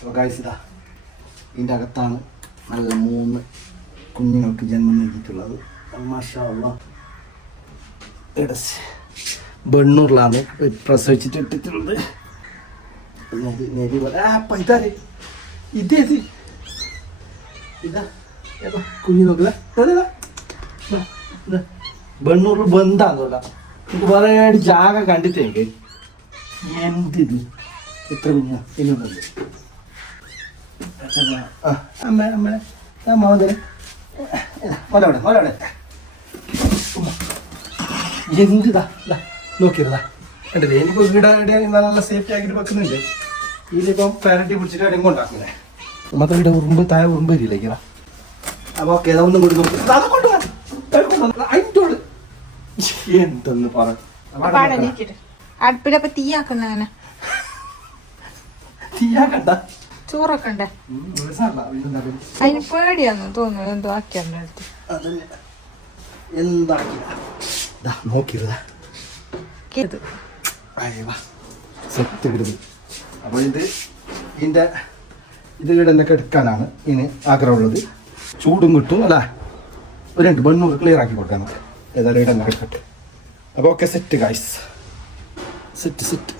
അപ്പോൾ ഗൈസ് ഇതാ ഇതിൻ്റെ അകത്താണ് നല്ല 3 കുഞ്ഞുങ്ങൾക്ക് ജന്മം നൽകിയിട്ടുള്ളത്. മാഷാ അല്ലാഹ്. ബണ്ണൂറിലാണ് പ്രസവിച്ചിട്ട് ഇട്ടിട്ടുള്ളത്. ഇതേത് ഇതാ കുഞ്ഞു നോക്കില്ല ബണ്ണൂറിൽ ബന്ധാന്നല്ല എനിക്ക് കുറേ ജാഗ കണ്ടിട്ടേക്ക് എന്തിത് എത്ര കുഞ്ഞ ഇന്നുണ്ട്. അമ്മ അമ്മ അമ്മ മോനവിടെ മോനവിടെ എന്തിതാ നോക്കിയതാ കണ്ടില്ലേ. എനിക്ക് ഇവിടെ നല്ല സേഫ്റ്റി ആക്കിയിട്ട് വെക്കുന്നുണ്ട്. ഇതിലിപ്പം പാരറ്റി പിടിച്ചിട്ട് എവിടെ കൊണ്ടാക്കുന്നത് മാത്രം ഇവിടെ ഉറുമ്പ് താഴെ ഉറുമ്പ് വരില്ലേക്കാ. അപ്പൊ ഓക്കെ അതൊന്നും കൊണ്ട് നോക്കി അതിൻ്റോട് എന്തെന്ന് അടുപ്പിലപ്പ തീയാക്കുന്ന തീയാക്കണ്ട ചോറൊക്കെ അതിന് പേടിയാന്ന് തോന്നുന്നു. എന്തോ ആക്കിയാണ് എന്താ നോക്കിയതാ സെറ്റ് കിടത്. അപ്പോൾ ഇതിൻ്റെ ഇത് ഇവിടെ എന്നൊക്കെ എടുക്കാനാണ് ഇനി ആഗ്രഹമുള്ളത്. ചൂടും കിട്ടും അല്ലേ. ഒരു 2 ബണ്ണൂറ് ക്ലിയർ ആക്കി കൊടുക്കാൻ നമുക്ക് ഏതായാലും ഇവിടെ എന്നൊക്കെ കിട്ടും. അപ്പോൾ okay set guys set set.